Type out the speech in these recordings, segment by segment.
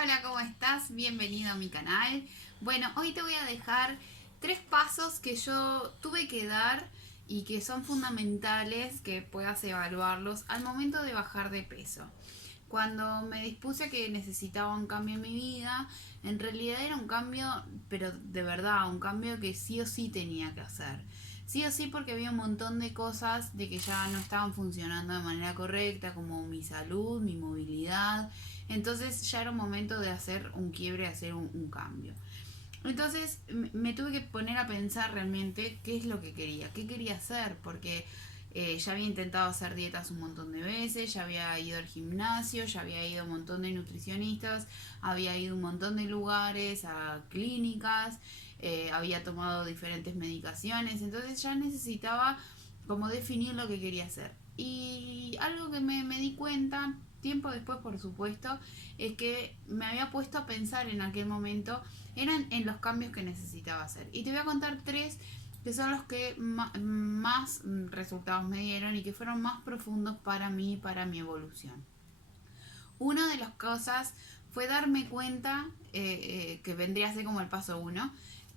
Hola, ¿cómo estás? Bienvenido a mi canal. Bueno, hoy te voy a dejar 3 pasos que yo tuve que dar y que son fundamentales que puedas evaluarlos al momento de bajar de peso. Cuando me dispuse a que necesitaba un cambio en mi vida, en realidad era un cambio, pero de verdad, un cambio que sí o sí tenía que hacer. Sí o sí porque había un montón de cosas de que ya no estaban funcionando de manera correcta, como mi salud, mi movilidad. Entonces ya era un momento de hacer un quiebre, hacer un cambio. Entonces me tuve que poner a pensar realmente qué es lo que quería, qué quería hacer, porque ya había intentado hacer dietas un montón de veces, ya había ido al gimnasio, ya había ido a un montón de nutricionistas, había ido a un montón de lugares, a clínicas, había tomado diferentes medicaciones, entonces ya necesitaba como definir lo que quería hacer. Y algo que me di cuenta, tiempo después por supuesto, es que me había puesto a pensar en aquel momento eran en los cambios que necesitaba hacer. Y te voy a contar 3 que son los que más resultados me dieron y que fueron más profundos para mí, para mi evolución. Una de las cosas fue darme cuenta, que vendría a ser como el paso uno,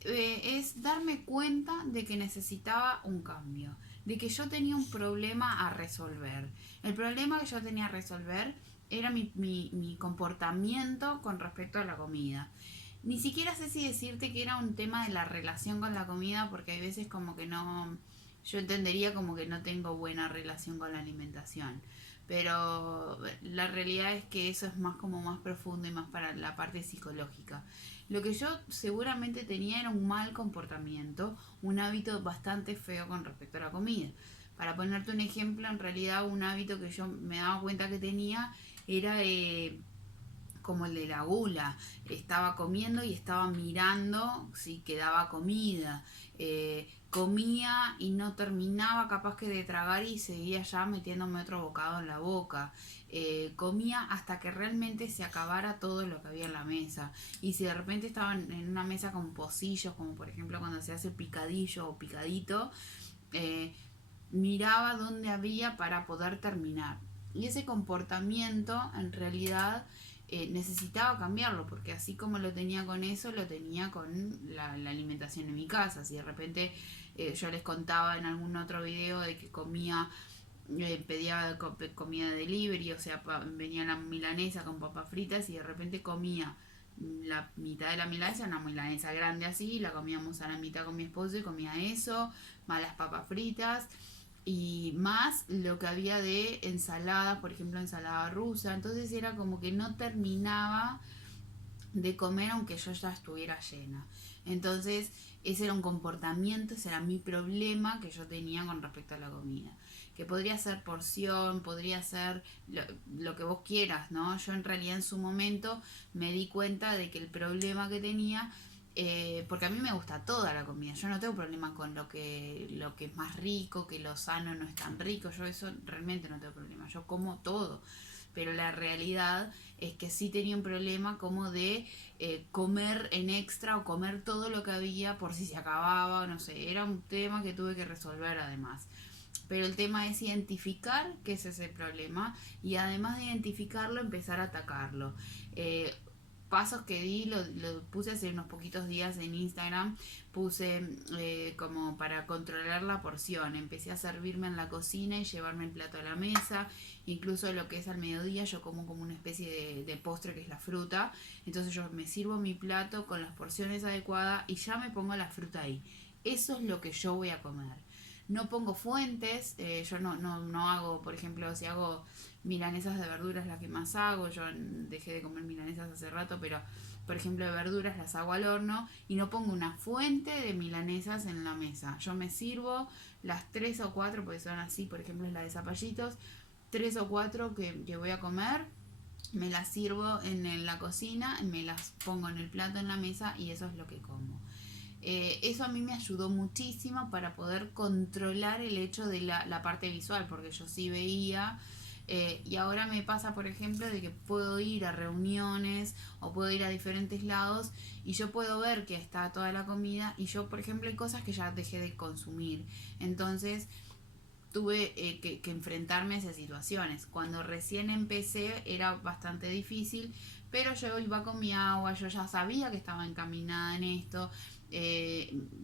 es darme cuenta de que necesitaba un cambio, de que yo tenía un problema a resolver. El problema que yo tenía a resolver era mi comportamiento con respecto a la comida. Ni siquiera sé si decirte que era un tema de la relación con la comida, porque hay veces como que no, yo entendería como que no tengo buena relación con la alimentación. Pero la realidad es que eso es más como más profundo y más para la parte psicológica. Lo que yo seguramente tenía era un mal comportamiento, un hábito bastante feo con respecto a la comida. Para ponerte un ejemplo, en realidad un hábito que yo me daba cuenta que tenía era como el de la gula. Estaba comiendo y estaba mirando si quedaba comida. Comía y no terminaba capaz que de tragar y seguía ya metiéndome otro bocado en la boca. Comía hasta que realmente se acabara todo lo que había en la mesa. Y si de repente estaban en una mesa con pocillos, como por ejemplo cuando se hace picadillo o picadito, eh, miraba dónde había para poder terminar. Y ese comportamiento en realidad necesitaba cambiarlo, porque así como lo tenía con eso, lo tenía con la alimentación en mi casa. Si de repente yo les contaba en algún otro video de que comía, pedía comida delivery, o sea, venía la milanesa con papas fritas y de repente comía la mitad de la milanesa, una milanesa grande así, la comíamos a la mitad con mi esposo y comía eso, más las papas fritas y más lo que había de ensaladas, por ejemplo ensalada rusa, entonces era como que no terminaba de comer aunque yo ya estuviera llena. Entonces ese era un comportamiento, ese era mi problema que yo tenía con respecto a la comida. Que podría ser porción, podría ser lo que vos quieras, ¿no? Yo en realidad en su momento me di cuenta de que el problema que tenía, porque a mí me gusta toda la comida, yo no tengo problema con lo que es más rico, que lo sano no es tan rico, yo eso realmente no tengo problema, yo como todo, pero la realidad es que sí tenía un problema como de comer en extra o comer todo lo que había por si se acababa, no sé, era un tema que tuve que resolver además. Pero el tema es identificar qué es ese problema y además de identificarlo empezar a atacarlo. Eh, Pasos que di, lo puse hace unos poquitos días en Instagram, puse como para controlar la porción, empecé a servirme en la cocina y llevarme el plato a la mesa, incluso lo que es al mediodía yo como una especie de postre que es la fruta, entonces yo me sirvo mi plato con las porciones adecuadas y ya me pongo la fruta ahí, eso es lo que yo voy a comer. No pongo fuentes, yo no hago, por ejemplo, si hago milanesas de verduras, las que más hago, yo dejé de comer milanesas hace rato, pero por ejemplo de verduras las hago al horno y no pongo una fuente de milanesas en la mesa. Yo me sirvo las 3 o 4, porque son así, por ejemplo es la de zapallitos, 3 o 4 que voy a comer, me las sirvo en la cocina, me las pongo en el plato en la mesa y eso es lo que como. Eso a mí me ayudó muchísimo para poder controlar el hecho de la parte visual, porque yo sí veía, y ahora me pasa, por ejemplo, de que puedo ir a reuniones o puedo ir a diferentes lados y yo puedo ver que está toda la comida y yo, por ejemplo, hay cosas que ya dejé de consumir. Entonces, tuve que enfrentarme a esas situaciones. Cuando recién empecé era bastante difícil, pero yo iba con mi agua, yo ya sabía que estaba encaminada en esto,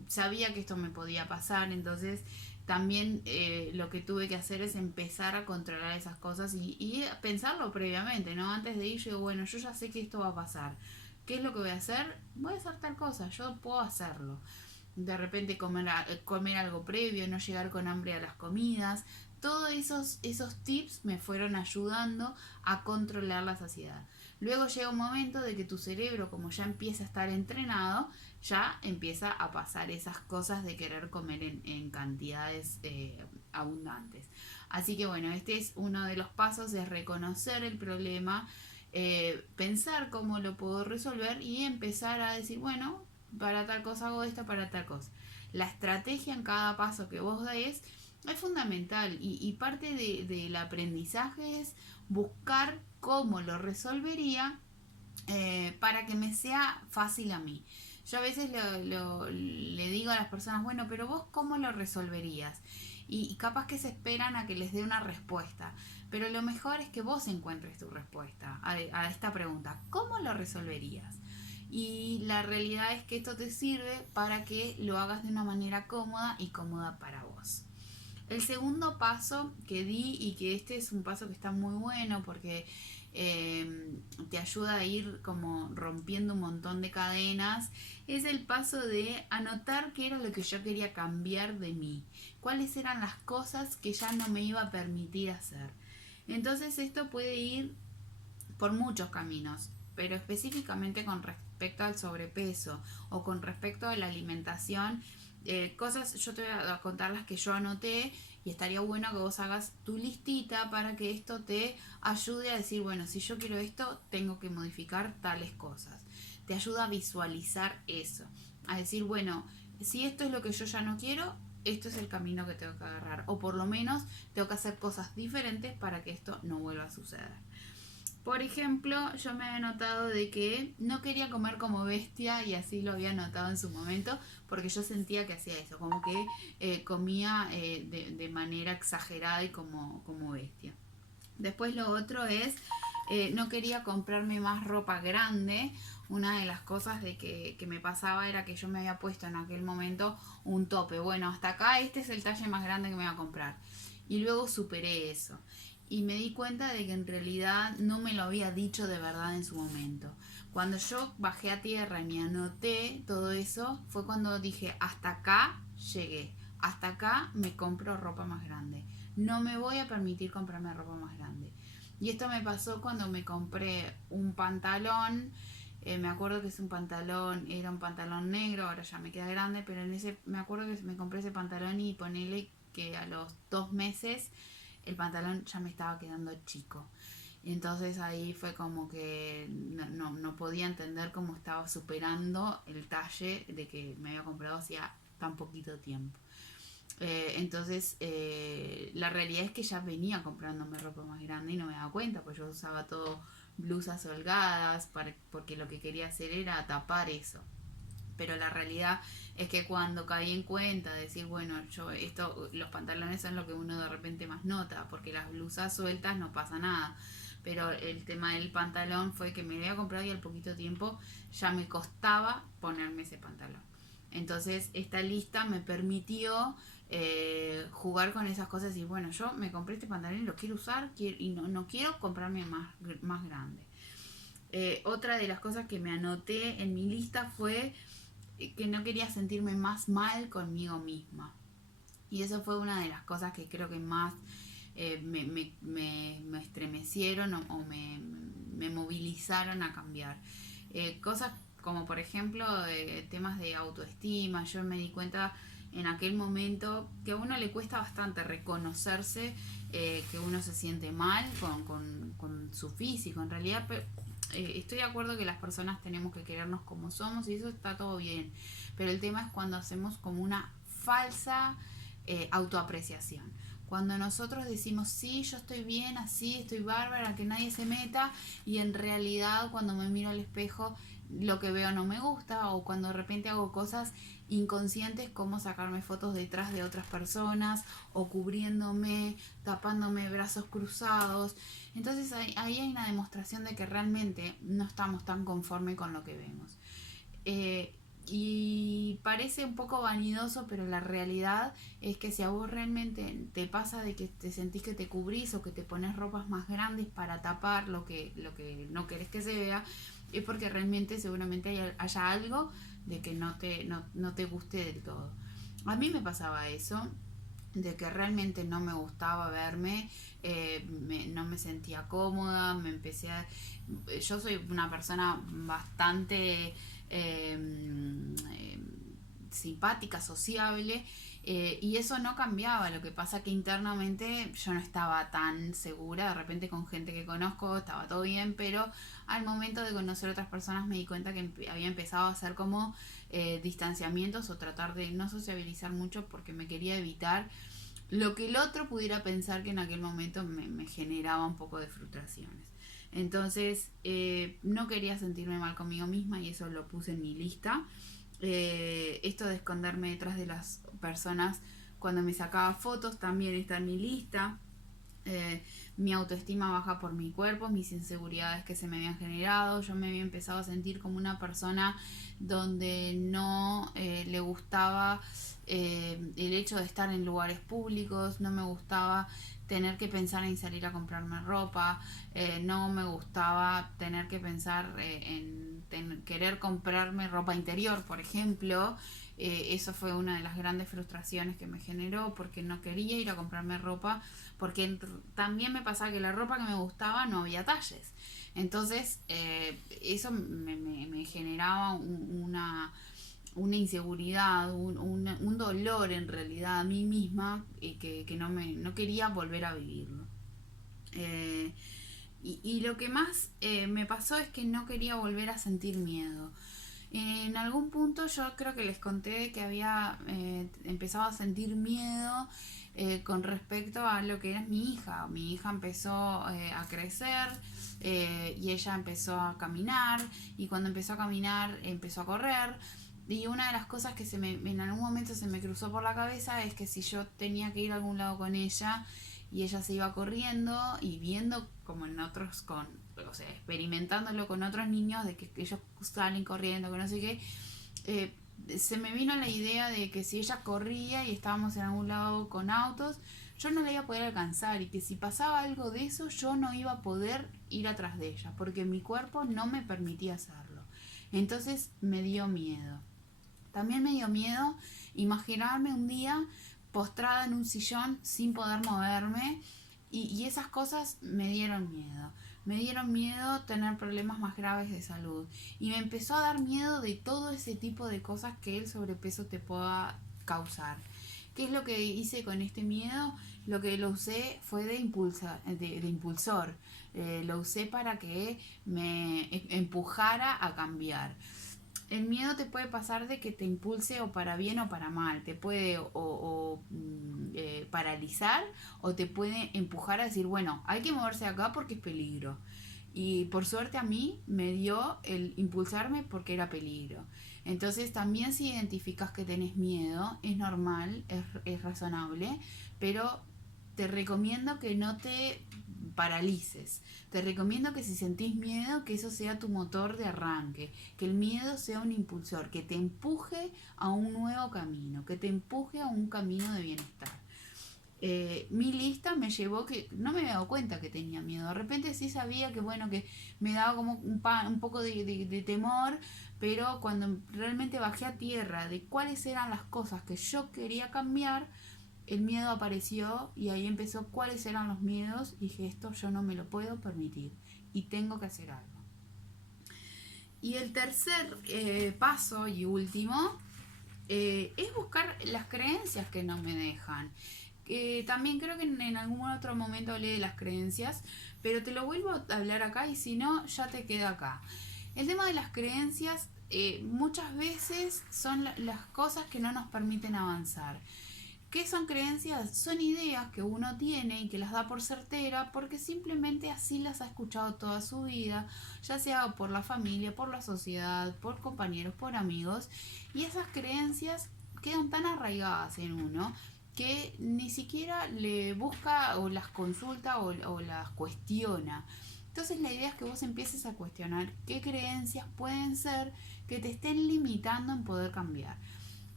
sabía que esto me podía pasar, entonces también lo que tuve que hacer es empezar a controlar esas cosas y pensarlo previamente, ¿no? Antes de ir, yo digo, bueno, yo ya sé que esto va a pasar. ¿Qué es lo que voy a hacer? Voy a hacer tal cosa, yo puedo hacerlo. De repente comer algo previo, no llegar con hambre a las comidas. Todos esos tips me fueron ayudando a controlar la saciedad. Luego llega un momento de que tu cerebro, como ya empieza a estar entrenado, ya empieza a pasar esas cosas de querer comer en cantidades abundantes. Así que bueno, este es uno de los pasos, es reconocer el problema, pensar cómo lo puedo resolver y empezar a decir, bueno, para tal cosa hago esto, para tal cosa. La estrategia en cada paso que vos des es fundamental y parte del aprendizaje es buscar cómo lo resolvería para que me sea fácil a mí. Yo a veces le digo a las personas, bueno, pero vos cómo lo resolverías. Y capaz que se esperan a que les dé una respuesta. Pero lo mejor es que vos encuentres tu respuesta a esta pregunta. ¿Cómo lo resolverías? Y la realidad es que esto te sirve para que lo hagas de una manera cómoda y cómoda para vos. El segundo paso que di, y que este es un paso que está muy bueno porque te ayuda a ir como rompiendo un montón de cadenas, es el paso de anotar qué era lo que yo quería cambiar de mí, cuáles eran las cosas que ya no me iba a permitir hacer. Entonces esto puede ir por muchos caminos, pero específicamente con respecto al sobrepeso o con respecto a la alimentación, cosas, yo te voy a contar las que yo anoté y estaría bueno que vos hagas tu listita para que esto te ayude a decir, bueno, si yo quiero esto, tengo que modificar tales cosas. Te ayuda a visualizar eso, a decir, bueno, si esto es lo que yo ya no quiero, esto es el camino que tengo que agarrar, o por lo menos tengo que hacer cosas diferentes para que esto no vuelva a suceder. Por ejemplo, yo me había notado de que no quería comer como bestia y así lo había notado en su momento porque yo sentía que hacía eso, como que comía de manera exagerada y como bestia. Después lo otro es, no quería comprarme más ropa grande. Una de las cosas que me pasaba era que yo me había puesto en aquel momento un tope. Bueno, hasta acá este es el talle más grande que me voy a comprar. Y luego superé eso. Y me di cuenta de que en realidad no me lo había dicho de verdad en su momento. Cuando yo bajé a tierra y me anoté todo eso, fue cuando dije, hasta acá llegué. Hasta acá me compro ropa más grande. No me voy a permitir comprarme ropa más grande. Y esto me pasó cuando me compré un pantalón. Me acuerdo que era un pantalón negro, ahora ya me queda grande, pero me acuerdo que me compré ese pantalón y ponele que a los 2 meses el pantalón ya me estaba quedando chico. Entonces ahí fue como que no podía entender cómo estaba superando el talle de que me había comprado hacía tan poquito tiempo. Entonces la realidad es que ya venía comprándome ropa más grande y no me daba cuenta, pues yo usaba todo blusas holgadas porque lo que quería hacer era tapar eso. Pero la realidad es que cuando caí en cuenta de decir, bueno, los pantalones son lo que uno de repente más nota, porque las blusas sueltas no pasa nada. Pero el tema del pantalón fue que me lo había comprado y al poquito tiempo ya me costaba ponerme ese pantalón. Entonces esta lista me permitió jugar con esas cosas y bueno, yo me compré este pantalón y lo quiero usar y no quiero comprarme más grande. Otra de las cosas que me anoté en mi lista fue que no quería sentirme más mal conmigo misma. Y eso fue una de las cosas que creo que más me estremecieron o me movilizaron a cambiar. Cosas como por ejemplo temas de autoestima. Yo me di cuenta en aquel momento que a uno le cuesta bastante reconocerse que uno se siente mal con su físico. En realidad estoy de acuerdo que las personas tenemos que querernos como somos y eso está todo bien. Pero el tema es cuando hacemos como una falsa autoapreciación. Cuando nosotros decimos, sí, yo estoy bien, así, estoy bárbara, que nadie se meta, y en realidad cuando me miro al espejo lo que veo no me gusta, o cuando de repente hago cosas inconscientes como sacarme fotos detrás de otras personas, o cubriéndome, tapándome, brazos cruzados. Entonces ahí hay una demostración de que realmente no estamos tan conformes con lo que vemos. Eh, y parece un poco vanidoso, pero la realidad es que si a vos realmente te pasa de que te sentís que te cubrís o que te pones ropas más grandes para tapar lo que no querés que se vea, es porque realmente seguramente haya algo de que no te guste del todo. A mí me pasaba eso, de que realmente no me gustaba verme, no me sentía cómoda, yo soy una persona bastante eh, simpática, sociable, y eso no cambiaba. Lo que pasa que internamente yo no estaba tan segura. De repente con gente que conozco estaba todo bien, pero al momento de conocer otras personas me di cuenta que había empezado a hacer como distanciamientos, o tratar de no sociabilizar mucho porque me quería evitar lo que el otro pudiera pensar, que en aquel momento me generaba un poco de frustraciones. Entonces no quería sentirme mal conmigo misma, y eso lo puse en mi lista. Esto de esconderme detrás de las personas cuando me sacaba fotos también está en mi lista. eh, Mi autoestima baja por mi cuerpo, mis inseguridades que se me habían generado. Yo me había empezado a sentir como una persona donde no le gustaba el hecho de estar en lugares públicos, no me gustaba tener que pensar en salir a comprarme ropa, no me gustaba tener que pensar en querer comprarme ropa interior, por ejemplo. Eso fue una de las grandes frustraciones que me generó, porque no quería ir a comprarme ropa, porque también me pasaba que la ropa que me gustaba no había talles. Entonces eso me generaba una inseguridad, un dolor en realidad a mí misma, que no quería volver a vivirlo. Eh, y lo que más me pasó es que no quería volver a sentir miedo. En algún punto yo creo que les conté que había empezado a sentir miedo con respecto a lo que era mi hija. Mi hija empezó a crecer, y ella empezó a caminar, y cuando empezó a caminar empezó a correr. Y una de las cosas que en algún momento se me cruzó por la cabeza es que si yo tenía que ir a algún lado con ella y ella se iba corriendo y viendo como en otros, o sea, experimentándolo con otros niños, de que ellos salen corriendo, que no sé qué, eh, se me vino la idea de que si ella corría y estábamos en algún lado con autos, yo no la iba a poder alcanzar, y que si pasaba algo de eso yo no iba a poder ir atrás de ella porque mi cuerpo no me permitía hacerlo. Entonces me dio miedo. También me dio miedo imaginarme un día postrada en un sillón sin poder moverme, y esas cosas me dieron miedo. Me dieron miedo tener problemas más graves de salud, y me empezó a dar miedo de todo ese tipo de cosas que el sobrepeso te pueda causar. ¿Qué es lo que hice con este miedo? Lo que lo usé fue de impulsor. Lo usé para que me empujara a cambiar. El miedo te puede pasar de que te impulse o para bien o para mal. Te puede paralizar, o te puede empujar a decir, bueno, hay que moverse acá porque es peligro. Y por suerte a mí me dio el impulsarme porque era peligro. Entonces también, si identificas que tenés miedo, es normal, es razonable, pero te recomiendo que no te paralices. Te recomiendo que si sentís miedo, que eso sea tu motor de arranque, que el miedo sea un impulsor, que te empuje a un nuevo camino, que te empuje a un camino de bienestar. Mi lista me llevó que no me había dado cuenta que tenía miedo. De repente sí sabía que, bueno, que me daba como un poco de temor, pero cuando realmente bajé a tierra de cuáles eran las cosas que yo quería cambiar, el miedo apareció, y ahí empezó cuáles eran los miedos, y dije, esto yo no me lo puedo permitir y tengo que hacer algo. Y el tercer paso y último es buscar las creencias que no me dejan. También creo que en algún otro momento hablé de las creencias, pero te lo vuelvo a hablar acá, y si no, ya te queda acá. El tema de las creencias muchas veces son las cosas que no nos permiten avanzar. ¿Qué son creencias? Son ideas que uno tiene y que las da por certera porque simplemente así las ha escuchado toda su vida, ya sea por la familia, por la sociedad, por compañeros, por amigos, y esas creencias quedan tan arraigadas en uno que ni siquiera le busca o las consulta o las cuestiona. Entonces la idea es que vos empieces a cuestionar qué creencias pueden ser que te estén limitando en poder cambiar.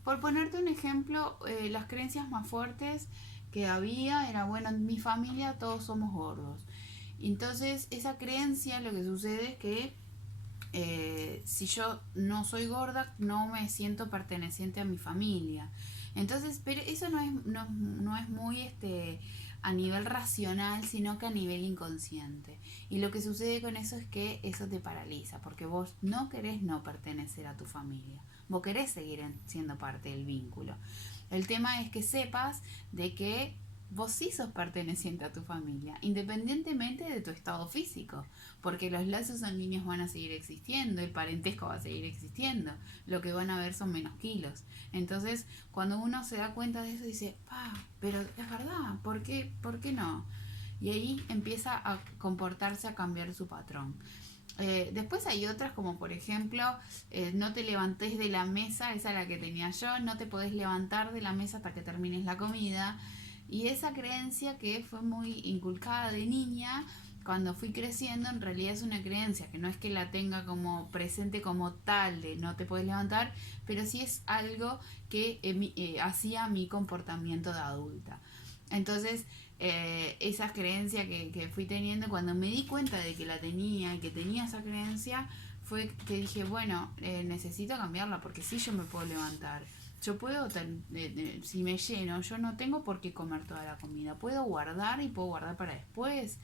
Por ponerte un ejemplo, las creencias más fuertes que había era, bueno, en mi familia todos somos gordos. Entonces, esa creencia lo que sucede es que si yo no soy gorda, no me siento perteneciente a mi familia. Entonces, pero eso no es muy a nivel racional, sino que a nivel inconsciente. Y lo que sucede con eso es que eso te paraliza, porque vos no querés no pertenecer a tu familia. Vos querés seguir siendo parte del vínculo. El tema es que sepas de que vos sí sos perteneciente a tu familia, independientemente de tu estado físico, porque los lazos sanguíneos van a seguir existiendo, el parentesco va a seguir existiendo, lo que van a ver son menos kilos. Entonces, cuando uno se da cuenta de eso, dice, pero es verdad, ¿por qué no? Y ahí empieza a comportarse, a cambiar su patrón. Después hay otras como por ejemplo, no te levantes de la mesa, esa es la que tenía yo, no te podés levantar de la mesa hasta que termines la comida. Y esa creencia que fue muy inculcada de niña, cuando fui creciendo, en realidad es una creencia que no es que la tenga como presente como tal de no te puedes levantar, pero sí es algo que hacía mi comportamiento de adulta. Entonces, esa creencia que fui teniendo, cuando me di cuenta de que la tenía y que tenía esa creencia, fue que dije, bueno, necesito cambiarla porque sí yo me puedo levantar. Yo puedo, si me lleno, yo no tengo por qué comer toda la comida. Puedo guardar y puedo guardar para después.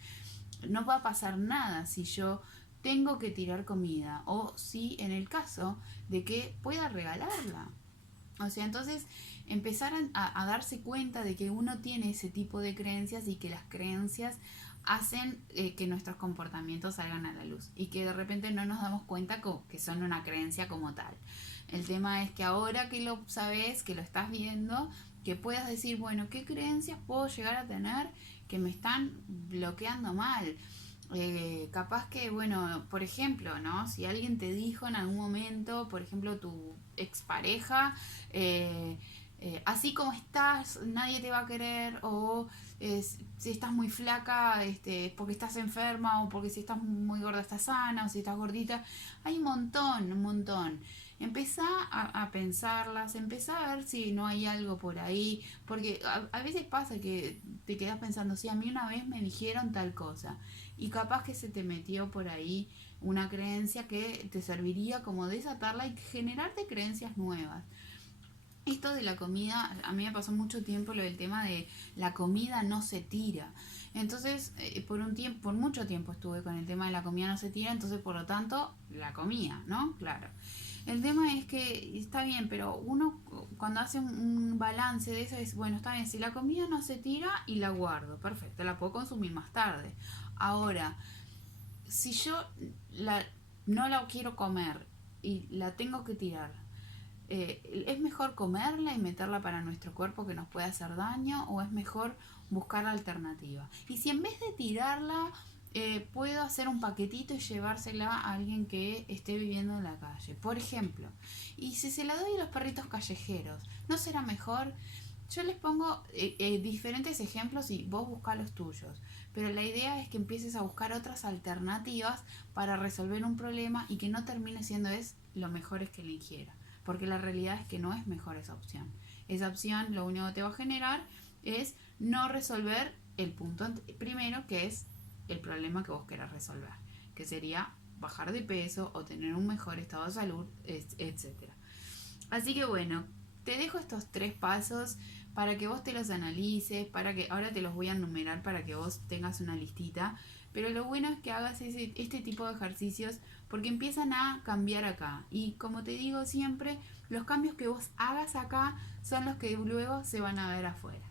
No va a pasar nada si yo tengo que tirar comida o si en el caso de que pueda regalarla. O sea, entonces empezar a darse cuenta de que uno tiene ese tipo de creencias y que las creencias hacen que nuestros comportamientos salgan a la luz y que de repente no nos damos cuenta que son una creencia como tal. El tema es que ahora que lo sabes, que lo estás viendo, que puedas decir, bueno, ¿qué creencias puedo llegar a tener que me están bloqueando mal? Capaz que, bueno, por ejemplo, ¿no? Si alguien te dijo en algún momento, por ejemplo, tu expareja, así como estás, nadie te va a querer, o si estás muy flaca, porque estás enferma, o porque si estás muy gorda estás sana, o si estás gordita, hay un montón, un montón. Empezá a pensarlas, empezá a ver si no hay algo por ahí, porque a veces pasa que te quedas pensando, si a mí una vez me dijeron tal cosa, y capaz que se te metió por ahí una creencia que te serviría como desatarla y generarte creencias nuevas. Esto de la comida, a mí me pasó mucho tiempo lo del tema de la comida no se tira. Entonces, por mucho tiempo estuve con el tema de la comida no se tira, entonces por lo tanto la comía, ¿no? Claro. El tema es que está bien, pero uno cuando hace un balance de eso es, bueno, está bien, si la comida no se tira y la guardo, perfecto, la puedo consumir más tarde. Ahora, si yo la, no la quiero comer y la tengo que tirar, ¿es mejor comerla y meterla para nuestro cuerpo que nos puede hacer daño o es mejor buscar la alternativa? Y si en vez de tirarla, puedo hacer un paquetito y llevársela a alguien que esté viviendo en la calle, por ejemplo. Y si se la doy a los perritos callejeros, ¿no será mejor? Yo les pongo diferentes ejemplos y vos buscá los tuyos. Pero la idea es que empieces a buscar otras alternativas para resolver un problema y que no termine siendo lo mejor es que eligiera. Porque la realidad es que no es mejor esa opción. Esa opción lo único que te va a generar es no resolver el punto primero, que es el problema que vos querás resolver, que sería bajar de peso o tener un mejor estado de salud, etcétera. Así que bueno, te dejo estos 3 pasos para que vos te los analices, para que ahora te los voy a enumerar para que vos tengas una listita. Pero lo bueno es que hagas este tipo de ejercicios porque empiezan a cambiar acá. Y como te digo siempre, los cambios que vos hagas acá son los que luego se van a ver afuera.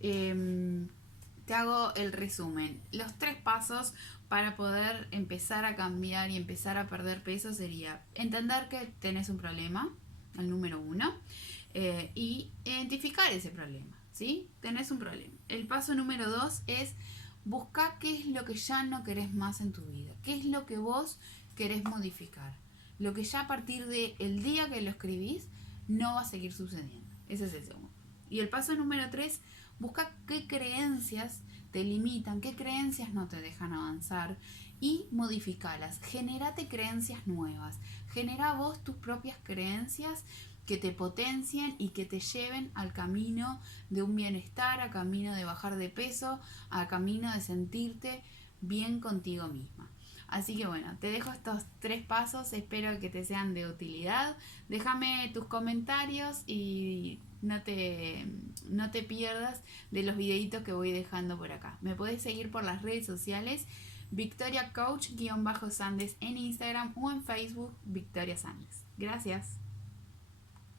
Te hago el resumen. Los 3 pasos para poder empezar a cambiar y empezar a perder peso sería entender que tenés un problema, el número 1, y identificar ese problema. ¿sí? Tenés un problema. El paso número 2 es buscar qué es lo que ya no querés más en tu vida, qué es lo que vos querés modificar, lo que ya a partir del día que lo escribís no va a seguir sucediendo. Ese es el segundo. Y el paso número 3, busca qué creencias te limitan, qué creencias no te dejan avanzar y modificalas. Genérate creencias nuevas. Genera vos tus propias creencias que te potencien y que te lleven al camino de un bienestar, a camino de bajar de peso, a camino de sentirte bien contigo misma. Así que bueno, te dejo estos 3 pasos, espero que te sean de utilidad. Déjame tus comentarios y no te pierdas de los videitos que voy dejando por acá. Me podés seguir por las redes sociales, Victoria Coach-Sandes en Instagram o en Facebook, Victoria Sandes. Gracias.